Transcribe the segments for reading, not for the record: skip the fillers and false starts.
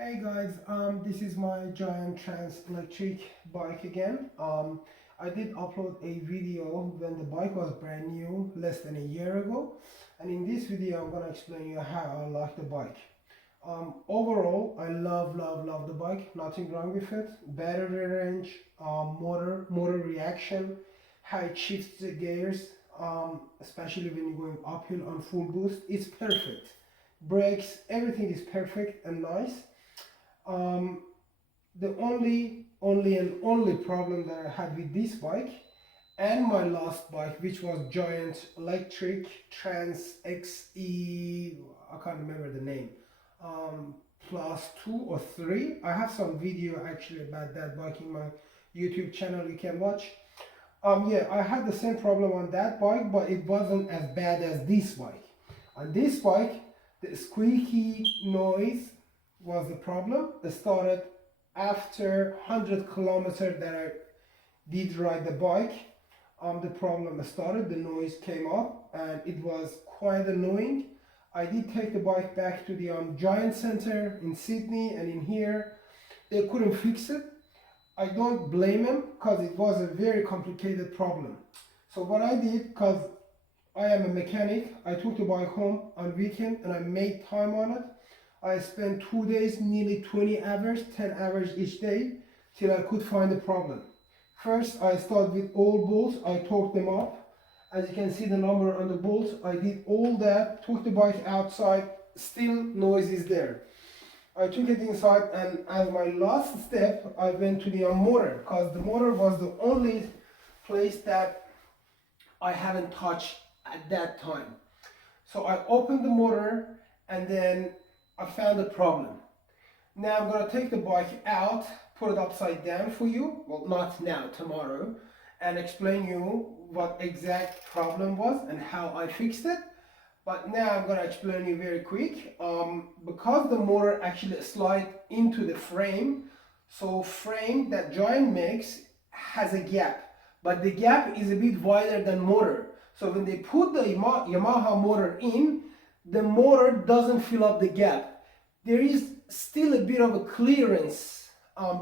Hey guys, this is my giant trance electric bike again. I did upload a video when the bike was brand new, less than a year ago, and in this video I'm gonna explain you how I like the bike. Overall, I love the bike. Nothing wrong with it. Battery range, motor reaction, how it shifts the gears, especially when you're going uphill on full boost. It's perfect. Brakes, everything is perfect and nice. um, the only problem that I had with this bike and my last bike, which was giant electric trance XE, I can't remember the name, plus 2 or 3. I have some video actually about that bike in my YouTube channel you can watch. Yeah, I had the same problem on that bike, but it wasn't as bad as this bike. On this bike, the squeaky noise was the problem. It started after 100 kilometers that I did ride the bike. The problem started, the noise came up and it was quite annoying. I did take the bike back to the Giant Center in Sydney, and in here they couldn't fix it. I don't blame them because it was a very complicated problem. So what I did, because I am a mechanic, I took the bike home on weekend and I made time on it. I spent 2 days, nearly 20 hours, 10 hours each day, till I could find the problem. First, I started with old bolts. I torqued them up. As you can see the number on the bolts, I did all that, took the bike outside, still noise is there. I took it inside, and as my last step, I went to the motor, because the motor was the only place that I haven't touched at that time. So I opened the motor, and then I found a problem. Now I'm going to take the bike out, put it upside down for you, well not now, tomorrow, and explain you what exact problem was and how I fixed it. But now I'm going to explain you very quick. Because the motor actually slides into the frame, so frame that Giant makes has a gap, but the gap is a bit wider than motor. So when they put the Yamaha motor in, the motor doesn't fill up the gap. There is still a bit of a clearance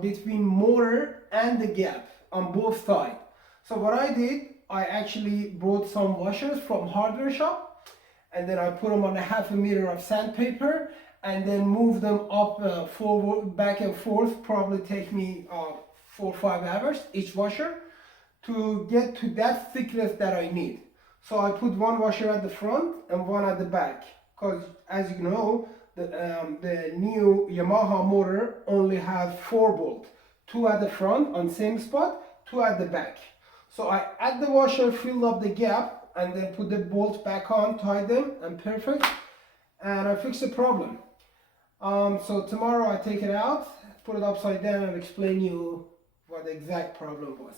between motor and the gap on both sides. So what I did, I actually brought some washers from hardware shop, and then I put them on a half a meter of sandpaper, and then move them up forward, back and forth. Probably take me 4 or 5 hours each washer to get to that thickness that I need. So I put one washer at the front and one at the back, because as you know, the new Yamaha motor only has 4 bolts, 2 at the front on same spot, 2 at the back. So I add the washer, filled up the gap, and then put the bolts back on, tied them, and perfect. And I fixed the problem. So tomorrow I take it out, put it upside down, and explain you what the exact problem was.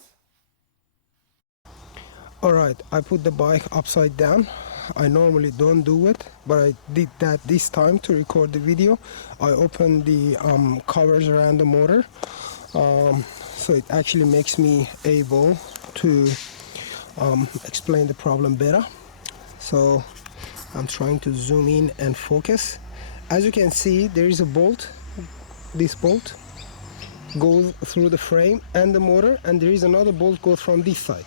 Alright, I put the bike upside down. I normally don't do it, but I did that this time to record the video. I opened the covers around the motor, so it actually makes me able to explain the problem better. So I'm trying to zoom in and focus. As you can see, there is a bolt. This bolt goes through the frame and the motor, and there is another bolt goes from this side.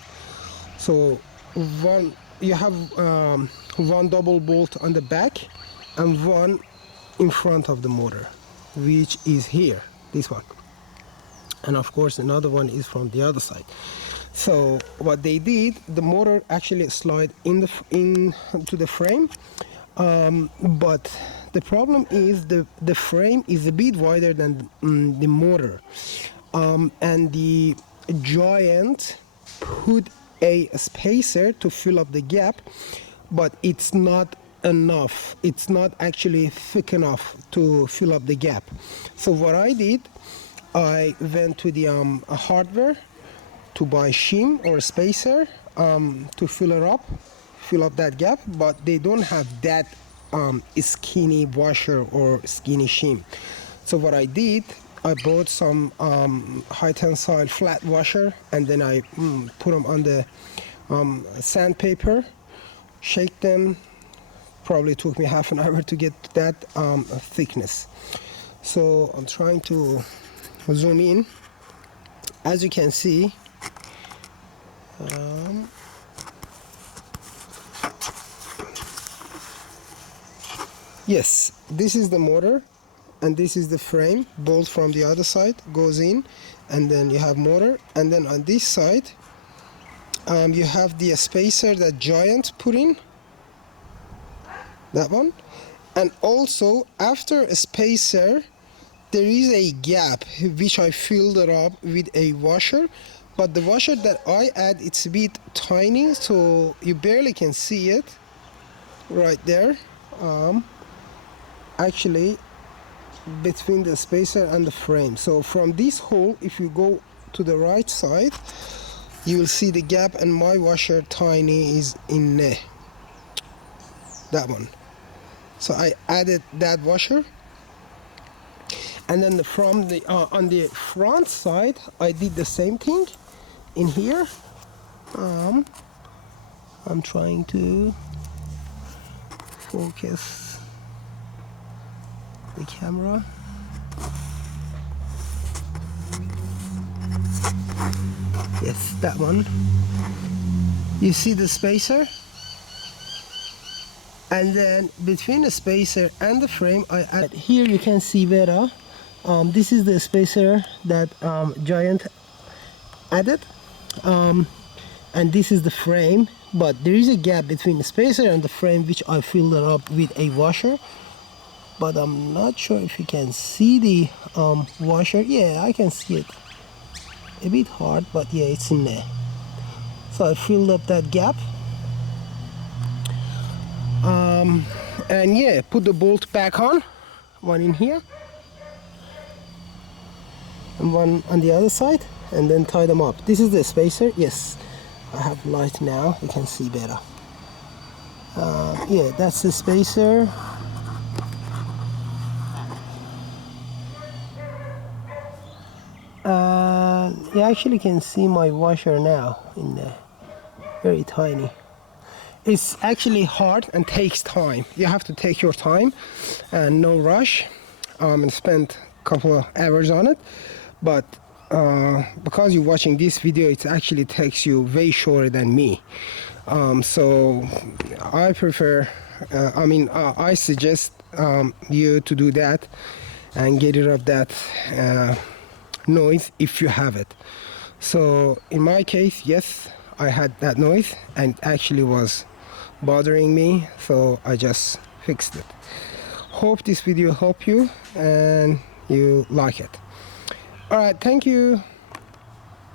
So you have one double bolt on the back and one in front of the motor, which is here, this one, and of course another one is from the other side. So what they did, the motor actually slide into the frame, but the problem is the frame is a bit wider than the motor, and the Giant put a spacer to fill up the gap, but it's not enough. It's not actually thick enough to fill up the gap. So what I did, I went to the hardware to buy shim or spacer to fill up that gap, but they don't have that skinny washer or skinny shim. So what I did, I bought some high tensile flat washer, and then I put them on the sandpaper, shake them. Probably took me half an hour to get that thickness. So I'm trying to zoom in. As you can see, yes, this is the motor and this is the frame. Bolt from the other side goes in, and then you have motor, and then on this side you have the spacer that Giant put in, that one. And also after a spacer there is a gap which I filled it up with a washer, but the washer that I add, it's a bit tiny, so you barely can see it right there. Actually between the spacer and the frame. So from this hole, if you go to the right side, you will see the gap, and my washer tiny is in there, that one. So I added that washer. And then from the on the front side, I did the same thing in here. I'm trying to focus the camera. Yes, that one. You see the spacer? And then between the spacer and the frame, I add here. You can see better. This is the spacer that Giant added, and this is the frame, but there is a gap between the spacer and the frame which I filled it up with a washer, but I'm not sure if you can see the washer. Yeah, I can see it a bit hard, but yeah, it's in there. So I filled up that gap, and yeah, put the bolt back on, one in here and one on the other side, and then tie them up. This is the spacer. Yes, I have light now, you can see better. Yeah, that's the spacer. You actually can see my washer now in there, very tiny. It's actually hard and takes time. You have to take your time and no rush, and spend a couple of hours on it. But because you're watching this video, it actually takes you way shorter than me. So I prefer, I suggest you to do that and get rid of that noise if you have it. So in my case, yes, I had that noise and it actually was bothering me, so I just fixed it. Hope this video helped you and you like it. All right, thank you.